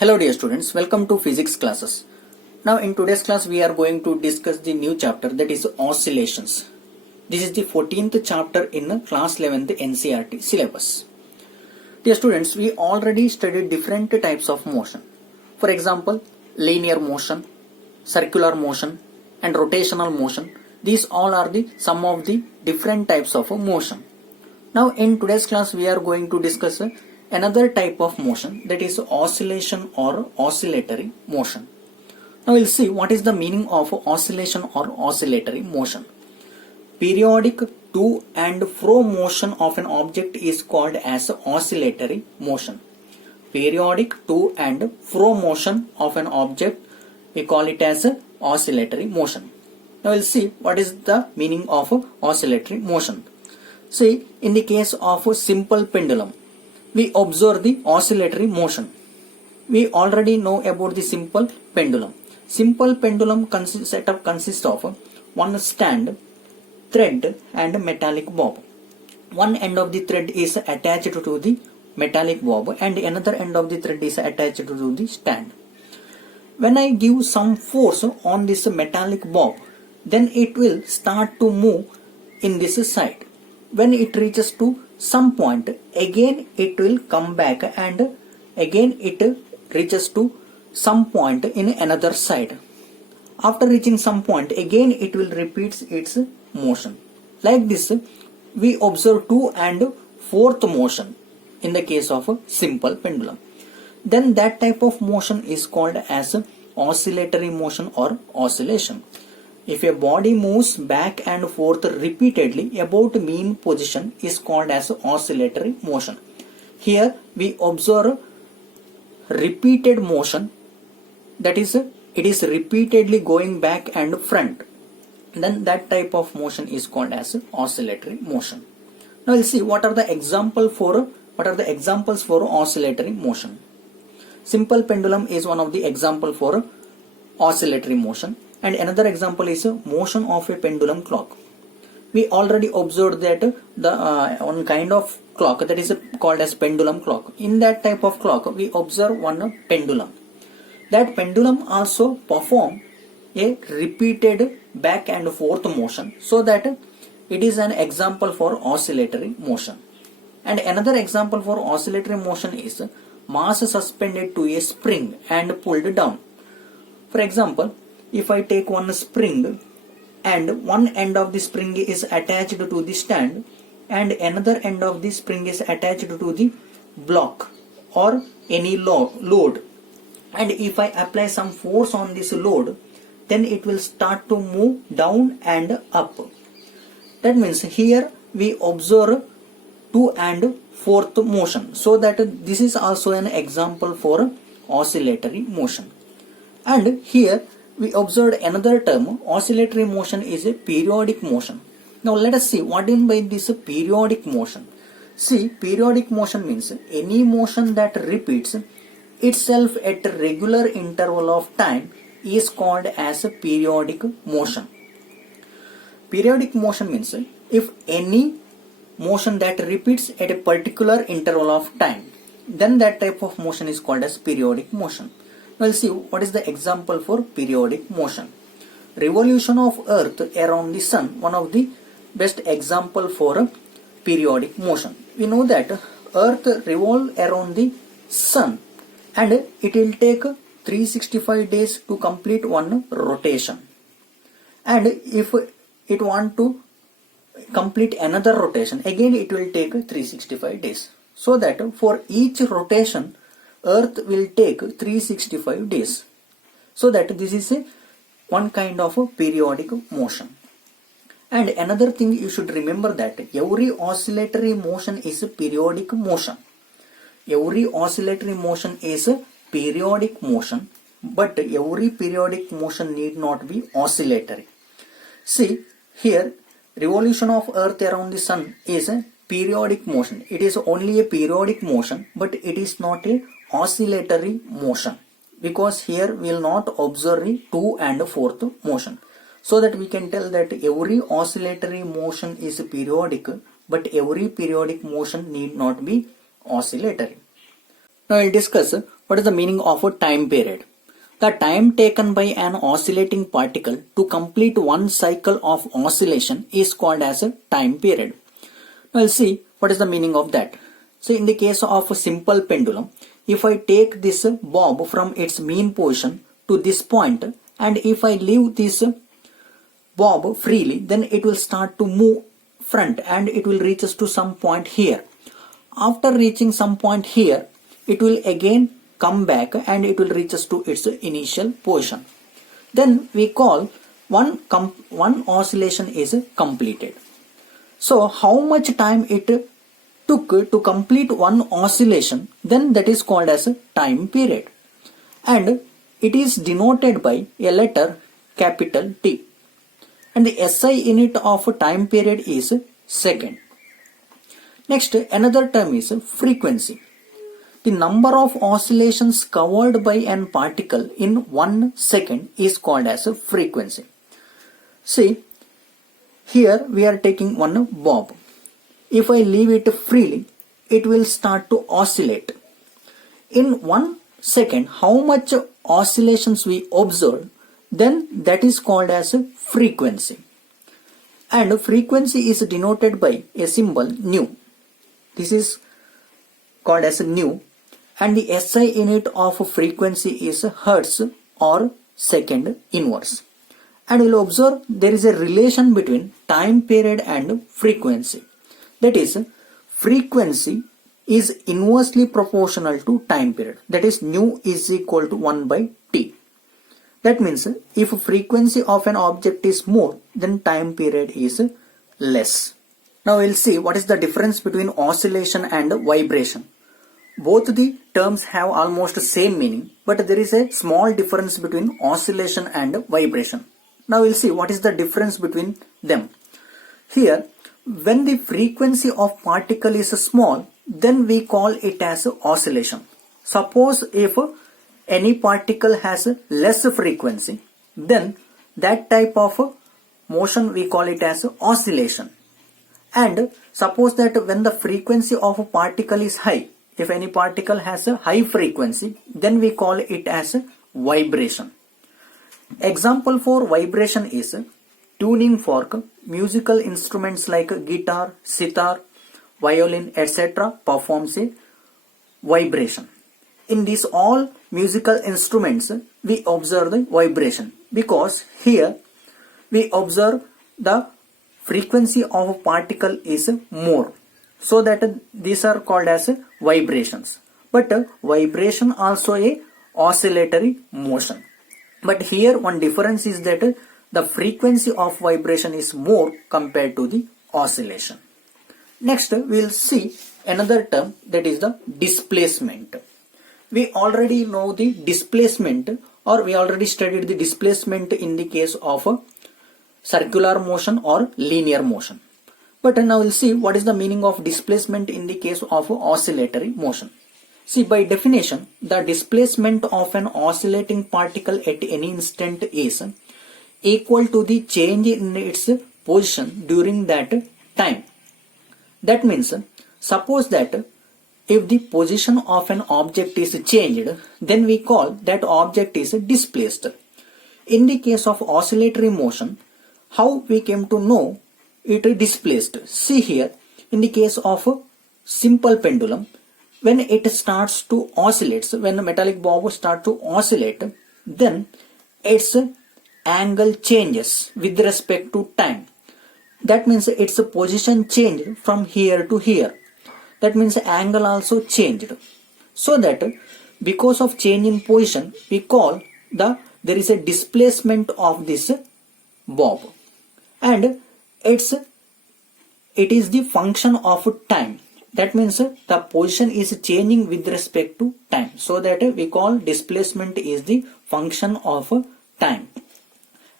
Hello dear students, welcome to physics classes. Now in today's class we are going to discuss the new chapter, that is oscillations. This is the 14th chapter in class 11th NCERT syllabus. Dear students, we already studied different types of motion. For example, linear motion, circular motion and rotational motion. These all are some of the different types of motion. Now in today's class we are going to discuss another type of motion, that is oscillation or oscillatory motion. Now we'll see what is the meaning of oscillation or oscillatory motion. Periodic to and fro motion of an object is called as oscillatory motion. Periodic to and fro motion of an object, we call it as oscillatory motion. Now we'll see what is the meaning of oscillatory motion. See, in the case of a simple pendulum, we observe the oscillatory motion. We already know about the simple pendulum. Simple pendulum setup consists of one stand, thread and metallic bob. One end of the thread is attached to the metallic bob and another end of the thread is attached to the stand. When I give some force on this metallic bob, then it will start to move in this side. When it reaches to some point, again it will come back and again it reaches to some point in another side. After reaching some point, again it will repeat its motion. Like this, we observe 2 and 4th motion in the case of a simple pendulum. Then that type of motion is called as oscillatory motion or oscillation. If a body moves back and forth repeatedly about mean position is called as oscillatory motion. Here we observe repeated motion, that is, it is repeatedly going back and front. Then that type of motion is called as oscillatory motion. Now we'll see what are the examples for oscillatory motion. Simple pendulum is one of the example for oscillatory motion. And another example is motion of a pendulum clock. We already observed that the one kind of clock, that is called as pendulum clock. In that type of clock, we observe one pendulum. That pendulum also perform a repeated back and forth motion, so that it is an example for oscillatory motion. And another example for oscillatory motion is mass suspended to a spring and pulled down. For example, if I take one spring and one end of the spring is attached to the stand and another end of the spring is attached to the block or any load, and if I apply some force on this load, then it will start to move down and up. That means here we observe 2 and 4th motion, so that this is also an example for oscillatory motion. And here we observed another term, oscillatory motion is a periodic motion. Now let us see what in by this periodic motion. See, periodic motion means any motion that repeats itself at a regular interval of time is called as a periodic motion. Periodic motion means if any motion that repeats at a particular interval of time, then that type of motion is called as periodic motion. We'll see what is the example for periodic motion. Revolution of Earth around the Sun, one of the best example for periodic motion. We know that Earth revolves around the Sun and it will take 365 days to complete one rotation. And if it want to complete another rotation, again it will take 365 days. So that for each rotation, Earth will take 365 days. So that this is one kind of a periodic motion. And another thing you should remember, that every oscillatory motion is a periodic motion. Every oscillatory motion is a periodic motion, but every periodic motion need not be oscillatory. See, here revolution of Earth around the Sun is a periodic motion. It is only a periodic motion, but it is not a oscillatory motion, because here we will not observe 2 and 4th motion. So that we can tell that every oscillatory motion is periodic, but every periodic motion need not be oscillatory. Now I will discuss what is the meaning of a time period? The time taken by an oscillating particle to complete one cycle of oscillation is called as a time period. Now we'll see what is the meaning of that. So in the case of a simple pendulum, if I take this bob from its mean position to this point, and if I leave this bob freely, then it will start to move front and it will reach us to some point here. After reaching some point here, it will again come back and it will reach us to its initial position. Then we call one oscillation is completed. So how much time it took to complete one oscillation, then that is called as a time period. And it is denoted by a letter capital T. And the SI unit of a time period is second. Next, another term is frequency. The number of oscillations covered by an particle in 1 second is called as a frequency. See, here we are taking one bob. If I leave it freely, it will start to oscillate. In 1 second, how much oscillations we observe, then that is called as a frequency. And frequency is denoted by a symbol nu. This is called as nu, and the SI unit of frequency is hertz or second inverse. And we'll observe there is a relation between time period and frequency. That is, frequency is inversely proportional to time period. That is, nu is equal to 1 by t. That means if frequency of an object is more, then time period is less. Now we'll see what is the difference between oscillation and vibration. Both the terms have almost same meaning, but there is a small difference between oscillation and vibration. Now we'll see what is the difference between them. Here, when the frequency of particle is small, then we call it as oscillation. Suppose if any particle has less frequency, then that type of motion we call it as oscillation. And suppose that when the frequency of a particle is high, if any particle has a high frequency, then we call it as vibration. Example for vibration is tuning fork, musical instruments like guitar, sitar, violin, etc. performs a vibration. In these all musical instruments, we observe the vibration because here we observe the frequency of a particle is more. So that these are called as vibrations. But vibration also a oscillatory motion. But here one difference is that the frequency of vibration is more compared to the oscillation. Next we will see another term, that is the displacement. We already know the displacement, or we already studied the displacement in the case of circular motion or linear motion. But now we'll see what is the meaning of displacement in the case of oscillatory motion. See, by definition, the displacement of an oscillating particle at any instant is equal to the change in its position during that time. That means, suppose that if the position of an object is changed, then we call that object is displaced. In the case of oscillatory motion, how we came to know it displaced? See here, in the case of a simple pendulum, when it starts to oscillate, when the metallic bob starts to oscillate, then its angle changes with respect to time. That means its position changed from here to here. That means angle also changed. So that because of change in position, we call there is a displacement of this bob. And it is the function of time. That means the position is changing with respect to time. So that we call displacement is the function of time.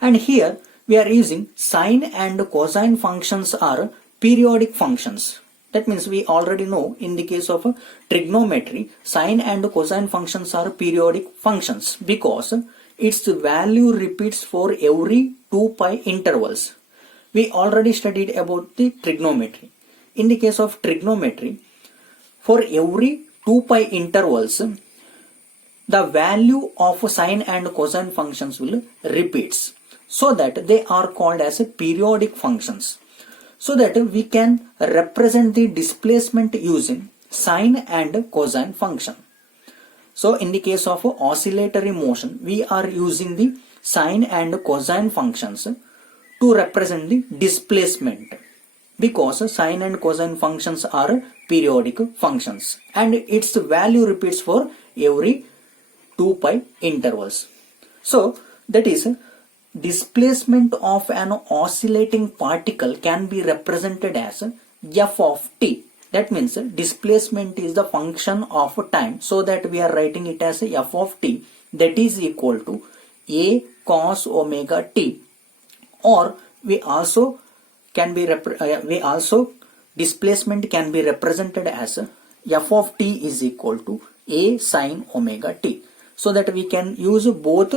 And here we are using sine and cosine functions are periodic functions. That means we already know in the case of trigonometry, sine and cosine functions are periodic functions because its value repeats for every 2 pi intervals. We already studied about the trigonometry. In the case of trigonometry, for every 2 pi intervals, the value of sine and cosine functions will repeats, so that they are called as periodic functions, so that we can represent the displacement using sine and cosine function. So in the case of oscillatory motion, we are using the sine and cosine functions to represent the displacement, because sine and cosine functions are periodic functions and its value repeats for every 2 pi intervals. So that is, displacement of an oscillating particle can be represented as f of t. That means displacement is the function of time, so that we are writing it as f of t, that is equal to a cos omega t, or we also displacement can be represented as f of t is equal to a sin omega t, so that we can use both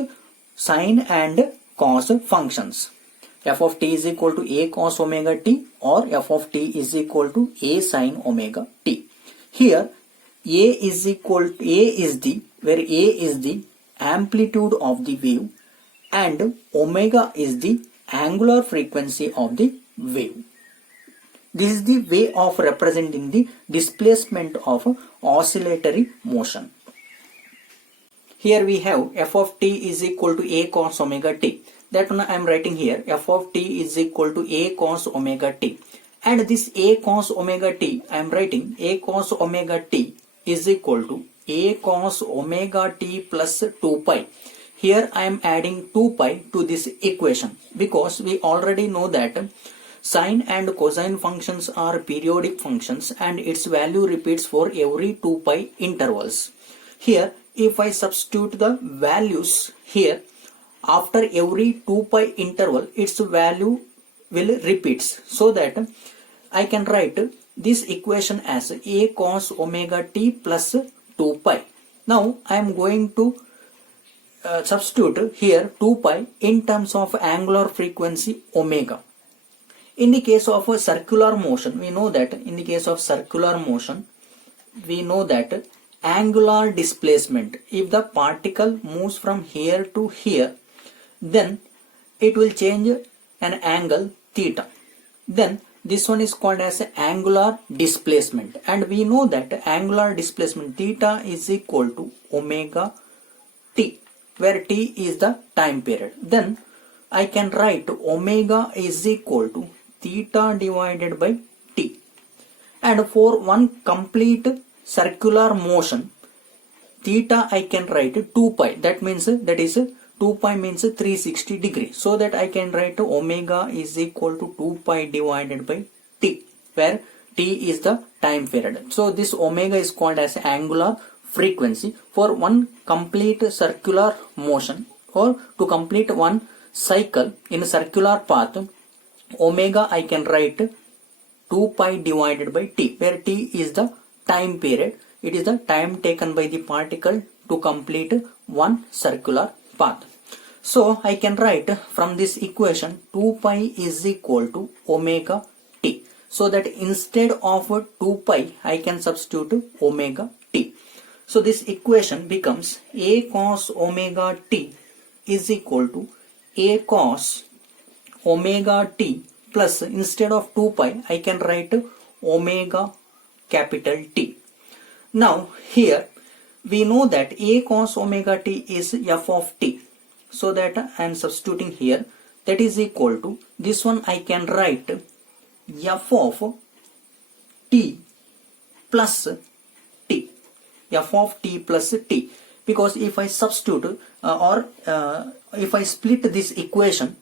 sine and cos functions. F of t is equal to a cos omega t, or f of t is equal to a sin omega t. Here a is the amplitude of the wave and omega is the angular frequency of the wave. This is the way of representing the displacement of oscillatory motion. Here we have f of t is equal to a cos omega t. That one I am writing here, f of t is equal to a cos omega t. And this a cos omega t, I am writing a cos omega t is equal to a cos omega t plus 2 pi. Here I am adding 2 pi to this equation, because we already know that sine and cosine functions are periodic functions and its value repeats for every 2 pi intervals. Here if I substitute the values here, after every 2 pi interval its value will repeats, so that I can write this equation as a cos omega t plus 2 pi. Now I am going to substitute here 2 pi in terms of angular frequency omega. In the case of a circular motion, we know that angular displacement, if the particle moves from here to here, then it will change an angle theta. Then this one is called as angular displacement, and we know that angular displacement theta is equal to omega t, where t is the time period. Then I can write omega is equal to theta divided by t. And for one complete circular motion, theta I can write 2 pi. That means 2 pi means 360 degrees. So that I can write omega is equal to 2 pi divided by t, where t is the time period. So this omega is called as angular frequency for one complete circular motion, or to complete one cycle in a circular path. Omega I can write 2 pi divided by t, where t is the time period. It is the time taken by the particle to complete one circular path. So I can write from this equation 2 pi is equal to omega t, so that instead of 2 pi I can substitute omega t. So this equation becomes a cos omega t is equal to a cos omega t plus, instead of 2 pi I can write omega capital T. Now here we know that a cos omega t is f of t, so that I am substituting here, that is equal to, this one I can write f of t plus t, f of t plus t, because if I substitute if I split this equation,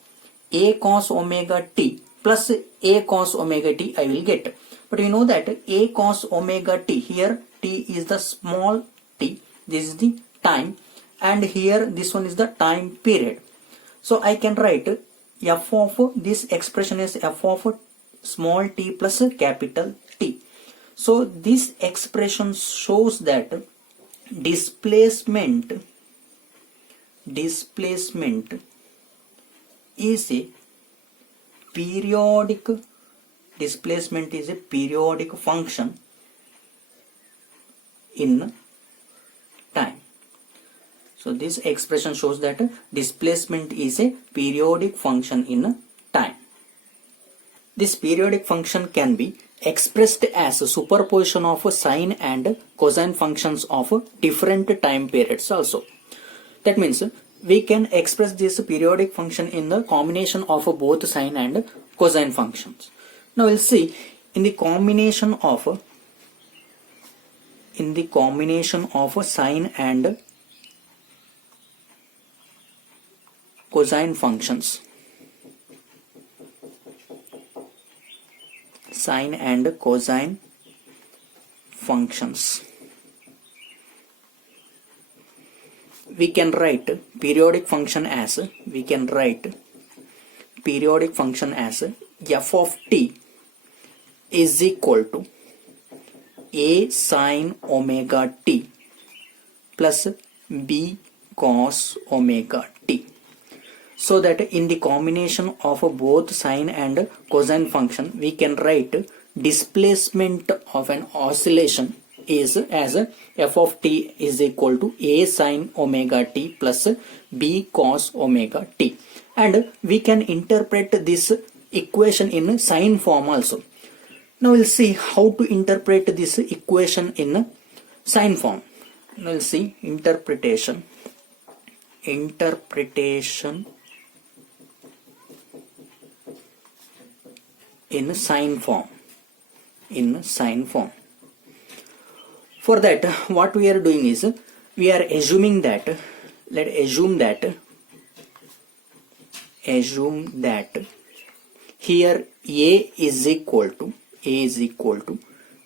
a cos omega t plus a cos omega t I will get. But you know that a cos omega t, here t is the small t, this is the time, and here this one is the time period. So I can write f of this expression is f of small t plus capital T. So this expression shows that displacement is a periodic function in time. So this expression shows that displacement is a periodic function in time. This periodic function can be expressed as a superposition of sine and cosine functions of different time periods also. That means we can express this periodic function in the combination of both sine and cosine functions. Now we'll see in the combination of sine and cosine functions. Sine and cosine functions. We can write periodic function as f of t is equal to a sine omega t plus b cos omega t. So that in the combination of both sine and cosine function, we can write displacement of an oscillation is as f of t is equal to a sine omega t plus b cos omega t. And we can interpret this equation in sine form also. Now we'll see how to interpret this equation in sine form. Now we'll see interpretation in sine form. For that, what we are doing is we are assuming that here a is equal to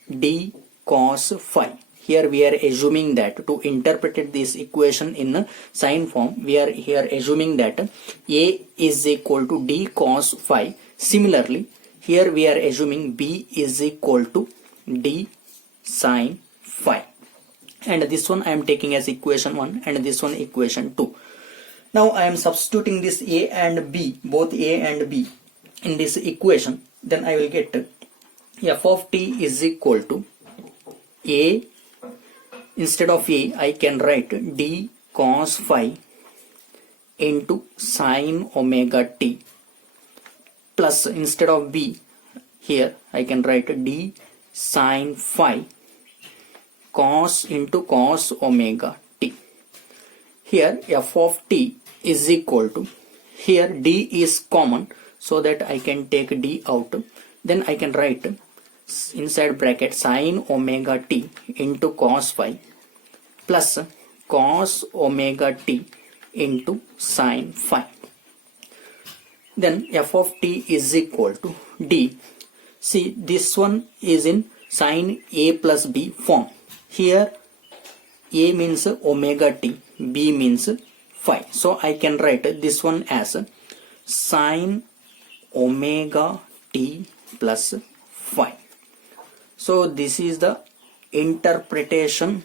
d cos phi. Here we are assuming that to interpret this equation in sine form, we are here assuming that a is equal to d cos phi. Similarly, here we are assuming b is equal to d sine phi. And this one I am taking as equation 1 and this one equation 2. Now I am substituting this a and b, both a and b in this equation. Then I will get f of t is equal to a, instead of a I can write d cos phi into sine omega t plus, instead of b here I can write d sine phi cos into cos omega t. Here f of t is equal to, here d is common so that I can take d out. Then I can write inside bracket sine omega t into cos phi plus cos omega t into sine phi. Then f of t is equal to d. See, this one is in sine a plus b form. Here a means omega t, b means phi. So I can write this one as sine omega t plus phi. So this is the interpretation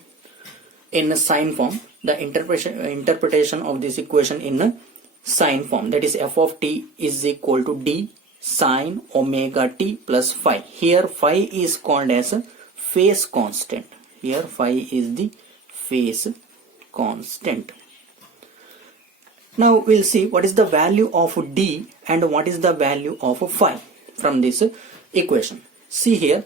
in sine form, the interpretation of this equation in sine form, that is f of t is equal to d sine omega t plus phi. Here phi is called as a phase constant. Here phi is the phase constant. Now we'll see what is the value of d and what is the value of phi from this equation. See here,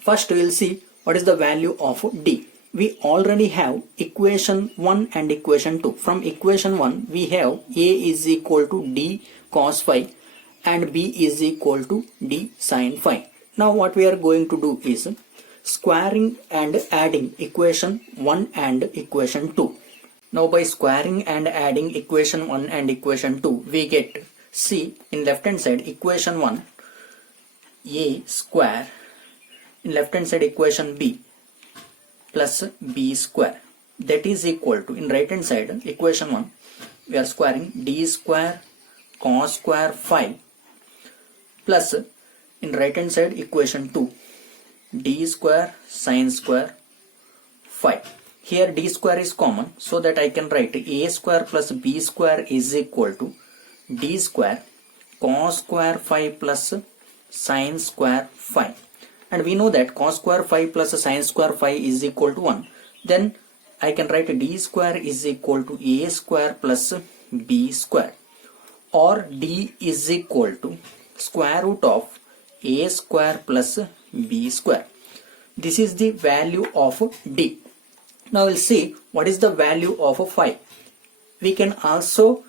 first we will see what is the value of d. We already have equation 1 and equation 2. From equation 1 we have a is equal to d cos phi and b is equal to d sin phi. Now what we are going to do is squaring and adding equation 1 and equation 2. Now by squaring and adding equation 1 and equation 2 we get, see, in left hand side equation 1 a square, in left hand side equation b plus b square, that is equal to, in right hand side equation 1 we are squaring d square cos square phi plus, in right hand side equation 2 d square sin square phi. Here d square is common so that I can write a square plus b square is equal to d square cos square phi plus sin square phi. And we know that cos square phi plus sin square phi is equal to 1. Then I can write d square is equal to a square plus b square, or d is equal to square root of a square plus b square. This is the value of d. Now we'll see what is the value of phi. We can also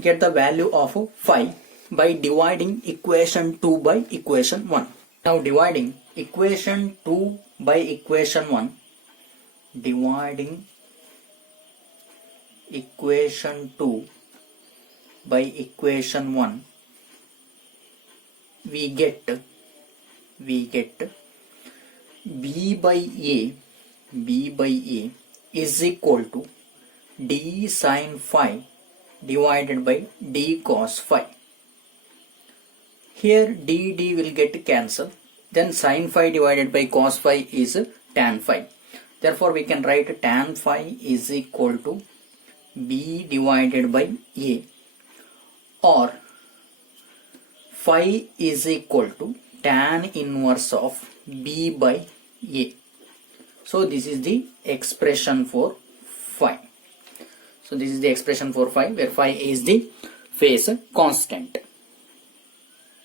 get the value of phi by dividing equation 2 by equation 1. Now dividing equation 2 by equation 1, dividing equation 2 by equation 1, we get b by a is equal to d sin phi divided by d cos phi. Here d will get cancelled, then sin phi divided by cos phi is tan phi. Therefore we can write tan phi is equal to b divided by a, or phi is equal to tan inverse of b by a. So this is the expression for phi. So this is the expression for phi, where phi is the phase constant.